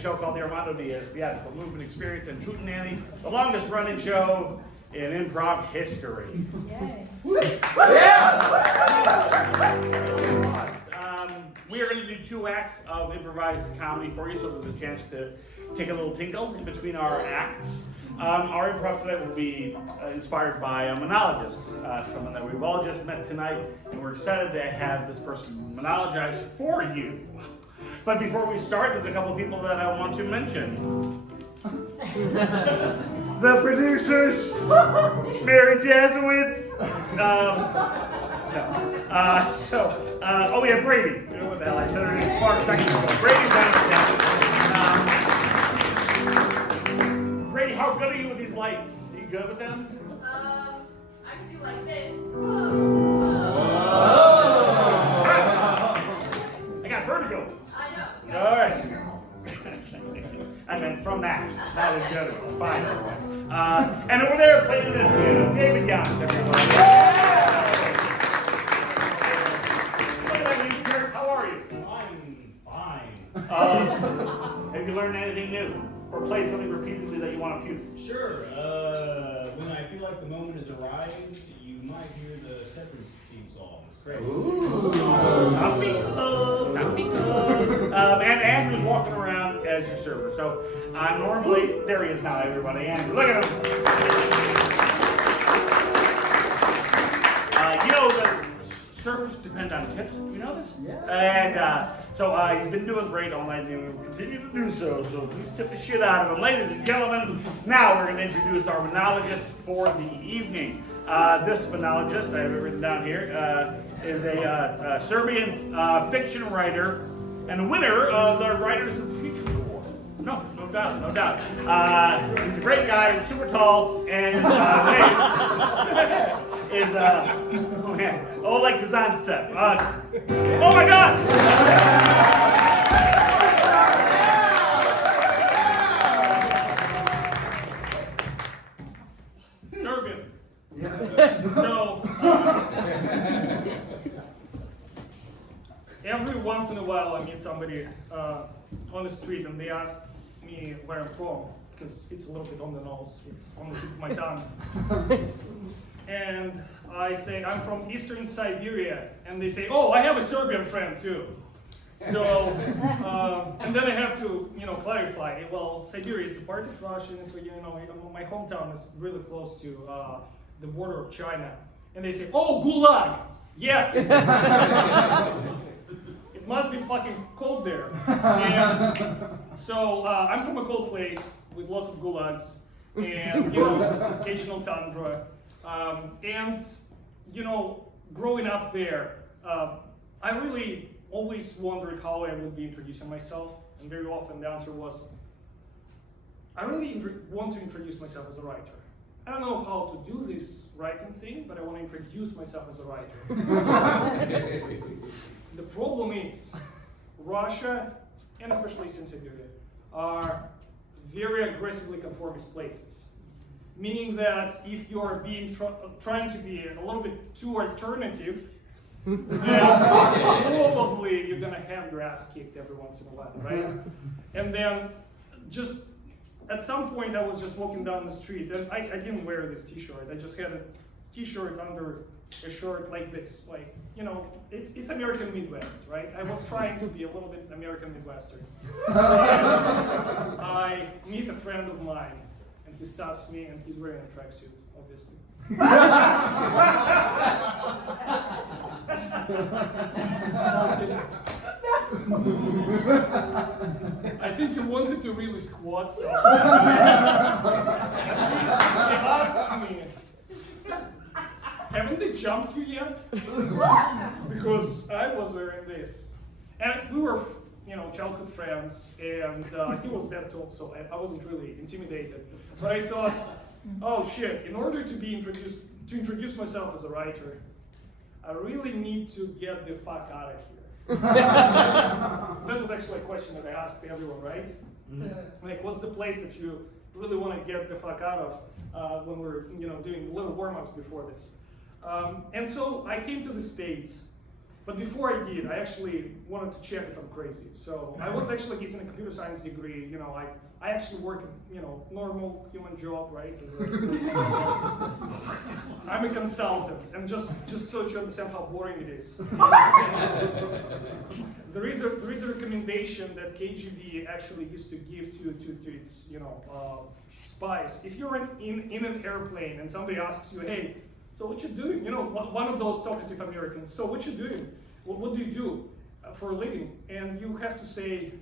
show called the Armando Diaz Theatrical Movement Experience in Hootenanny, the longest running show in improv history. Yay. We are going to do 2 acts of improvised comedy for you, so there's a chance to take a little tinkle in between our acts. Our improv tonight will be inspired by a monologist, someone that we've all just met tonight, and we're excited to have this person monologize for you. But before we start, there's a couple people that I want to mention. The producers, Mary Jesuits. We have Brady. What the hell? I said her name far seconds ago. Brady's down. Brady, how good are you with these lights? Are you good with them? I can do like this. I got vertigo. I know. All right. I meant from that, not in general. Fine. And over there playing this piano, David Gans, everybody. Look at that new shirt. How are you? I'm fine. Have you learned anything new? Or played something repeatedly that you want to puke? Sure. When I feel like the moment has arrived, you might hear the Severance theme songs. Great. Ooh. Topical. And Andrew's walking around as your server. So normally, there he is now, everybody. Andrew, look at him. You know that servers depend on tips. You know this? Yeah. And so he's been doing great all night, and we will continue to do so. So please tip the shit out of him. Ladies and gentlemen, now we're going to introduce our monologist for the evening. This monologist, I have it written down here, is a Serbian fiction writer and winner of the Writers of the Future Award. No doubt. He's a great guy, super tall, and his name is Oleg Kazantsev. Oh my God! Serbian. So, every once in a while I meet somebody on the street and they ask me where I'm from, because it's a little bit on the nose, it's on the tip of my tongue. And I say, I'm from Eastern Siberia, and they say, oh, I have a Serbian friend too. So, and then I have to, clarify, well, Siberia is a part of Russia, and so, my hometown is really close to the border of China. And they say, oh, Gulag, yes. It must be fucking cold there. And so I'm from a cold place with lots of gulags and occasional tundra. Growing up there, I really always wondered how I would be introducing myself, and very often the answer was, I really want to introduce myself as a writer. I don't know how to do this writing thing, but I want to introduce myself as a writer. The problem is, Russia, and especially Eastern Siberia, are very aggressively conformist places. Meaning that if you are trying to be a little bit too alternative, then probably you're gonna have your ass kicked every once in a while, right? And then just at some point I was just walking down the street and I didn't wear this t-shirt. I just had a t-shirt under a shirt like this, it's American Midwest, right? I was trying to be a little bit American Midwestern. And I meet a friend of mine, and he stops me, and he's wearing a tracksuit, obviously. I think he wanted to really squat, so he asks me, haven't they jumped you yet? Because I was wearing this. And we were, childhood friends, and he was that tall, so I wasn't really intimidated. But I thought, oh shit, in order to introduce myself as a writer, I really need to get the fuck out of here. That was actually a question that I asked everyone, right? Mm-hmm. Like, what's the place that you really want to get the fuck out of when we're, doing little warm-ups before this? And so I came to the States, But before I did, I actually wanted to check if I'm crazy. So I was actually getting a computer science degree. You know, I actually work in, you know, normal human job, right? I'm a consultant, and just so you understand how boring it is. There is a recommendation that KGB actually used to give to its, you know, spies. If you're in an airplane and somebody asks you, hey, so what you doing? You know, one of those talkative Americans. So what you doing? What do you do for a living? And you have to say,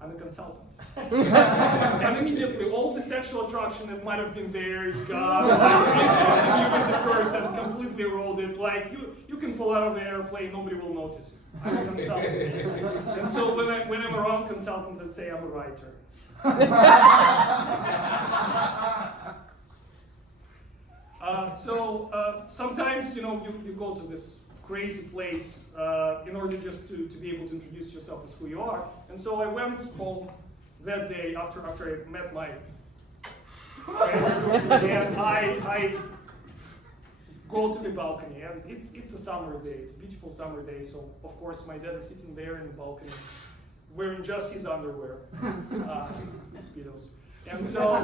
I'm a consultant. And immediately all the sexual attraction that might have been there is gone. Like, interest in you as a person completely eroded. Like you can fall out of the airplane, nobody will notice. I'm a consultant. And so when I'm around consultants, I say I'm a writer. Sometimes, you know, you go to this crazy place in order just to be able to introduce yourself as who you are. And so I went home that day after I met my friend, and I go to the balcony, and it's a summer day, it's a beautiful summer day, so of course my dad is sitting there in the balcony wearing just his underwear, Speedos. And so,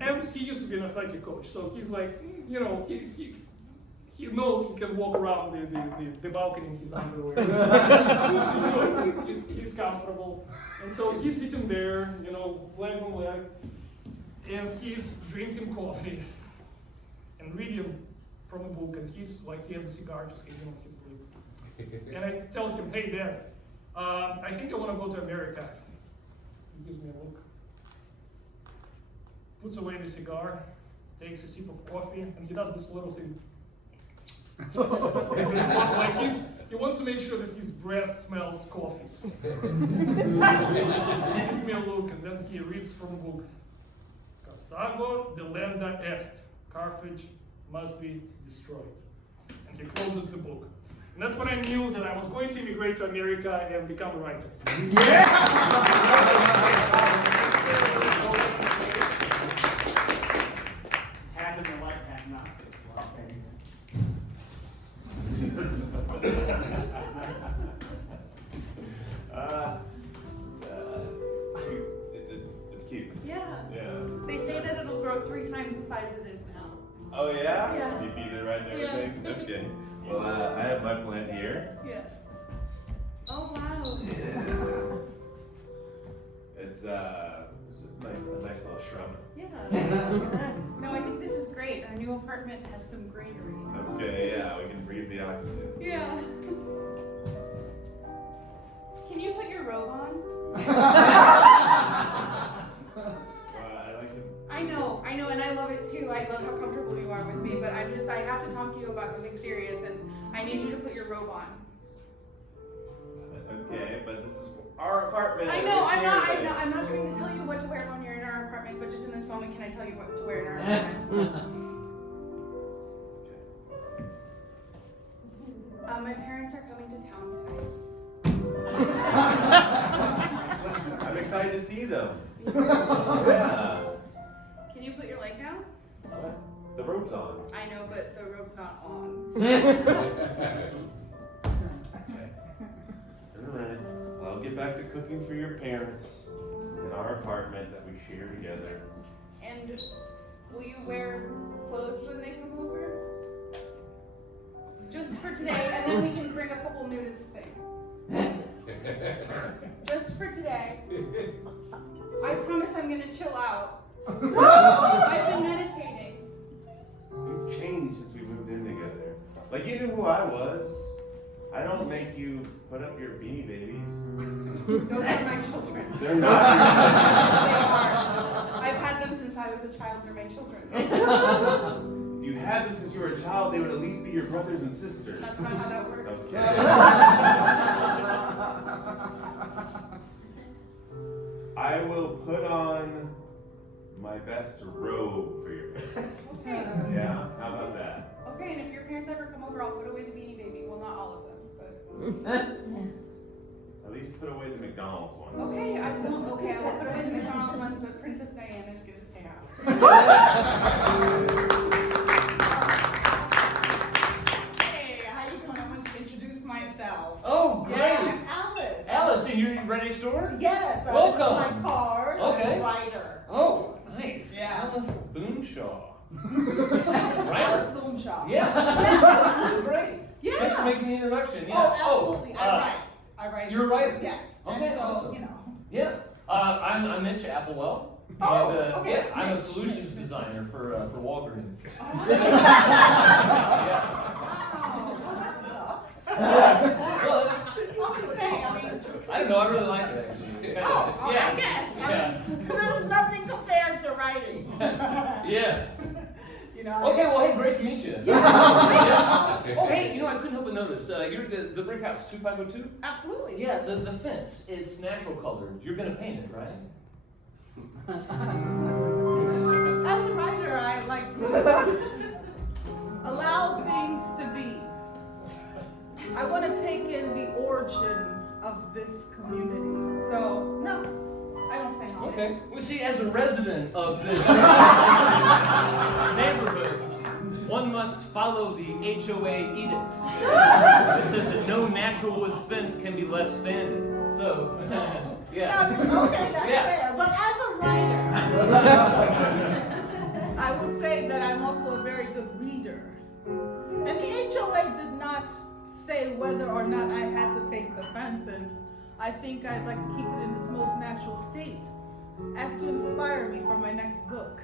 and he used to be an athletic coach, so he's like, you know, he knows he can walk around the balcony in his underwear. He's comfortable. And so he's sitting there, you know, leg on leg, and he's drinking coffee and reading from a book, and he's like, he has a cigar just hanging on his lip. And I tell him, hey Dad, I think I want to go to America. He gives me a look, puts away the cigar, takes a sip of coffee, and he does this little thing. Like he wants to make sure that his breath smells coffee. He gives me a look, and then he reads from a book. Carthago delenda est. Carthage must be destroyed. And he closes the book. And that's when I knew that I was going to immigrate to America and become a writer. Yeah! Half in the light, half not. It's cute. Yeah. Yeah. They say that it'll grow 3 times the size it is now. Oh yeah? Yeah. You feed it right and Yeah. everything? Okay. Well, I have my plant here. Yeah. Oh wow. It's just like a nice little shrub. Yeah. No, I think this is great. Our new apartment has some greenery. Okay, yeah, we can breathe the oxygen. Yeah. Can you put your robe on? I like to. I know, and I love it too. I love how comfortable you are with me, but I have to talk to you about something serious, and I need you to put your robe on. Okay, but this is our apartment. I know, We're sharing it. I'm not trying to tell you what to wear when you're in our apartment, but just in this moment, can I tell you what to wear in our apartment? My parents are coming to town tonight. I'm excited to see them. Me too. Yeah. Can you put your leg down? What? The robe's on. I know, but the robe's not on. Alright. I'll get back to cooking for your parents in our apartment that we share together. And will you wear clothes when they come over? Just for today, and then we can bring a couple nudist things. Just for today. I promise I'm gonna chill out. I've been meditating. We've changed since we moved in together. Like, you knew who I was. I don't make you put up your Beanie Babies. Those are my children. They're not They are. I've had them since I was a child. They're my children. If you had them since you were a child, they would at least be your brothers and sisters. That's not how that works. Okay. I will put on my best robe for your parents. Okay. Yeah? How about that? Okay, and if your parents ever come over, I'll put away the Beanie Baby. Well, not all of them, but. At least put away the McDonald's one. Okay, I will. Okay, I will put away the McDonald's ones, but Princess Diana is gonna stay out. Hey, how you doing? I'm Welcome. This is my card. Okay. I'm a writer. Oh, nice. Yeah. Alice Boonshaw. Alice Boonshaw. Yeah. That's great. Yeah. Thanks for making the introduction. Yeah. Oh, absolutely. I write. You're a writer? Yes. Okay, And so, awesome. you know. Yeah. I'm Mitch Applewell. Oh, And, okay. yeah, I'm a Mitch. solutions designer for Walgreens. Oh, Yeah. wow. Well, that sucks. Well, that's- I'm just saying, I mean. I don't know. I really like it actually. It's kinda- Oh, yeah. I guess. Yeah. I mean, there's nothing compared to writing. Yeah. You know. Okay, well, hey, great to meet you. Yeah. Yeah. Oh, hey, you know, I couldn't help but notice, you're the brick house, 2502? Absolutely. Yeah, the fence, it's natural colored. You're gonna paint it, right? As a writer, I like to allow things to be. I want to take in the origin of this community. So, no, I don't plan on it. Okay. Well, see, as a resident of this neighborhood, one must follow the HOA edict. It says that no natural wood fence can be left standing. So, yeah. Okay, that's Yeah. fair. But as a writer, I will say that I'm also a very good reader. And the HOA did not say whether or not I had to paint the fence, and I think I'd like to keep it in its most natural state, as to inspire me for my next book,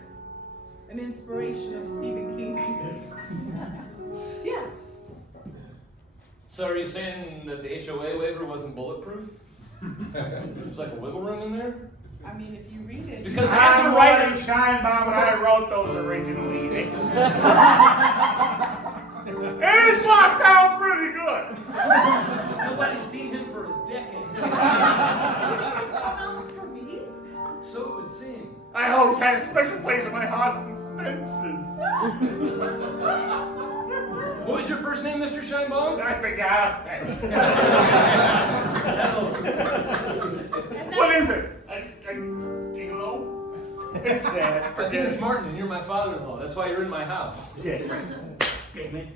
an inspiration of Stephen King. Yeah. So are you saying that the HOA waiver wasn't bulletproof? There's like a wiggle room in there? I mean, if you read it. Because as I'm a writer, William Scheinbaum and I wrote those original edicts. And it's locked out pretty good. nobody's seen him for a decade. It's come out for me. So it would seem. I always had a special place in my heart for fences. What was your first name, Mr. Scheinbaum? I forgot. What is it? Do you know? It's sad. I think it's Martin, and you're my father-in-law. That's why you're in my house. Yeah. Damn it.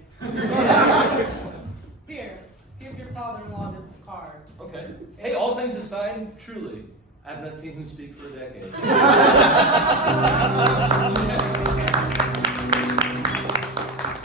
Here, give your father-in-law this card. Okay. Hey, all things aside, truly, I've not seen him speak for a decade.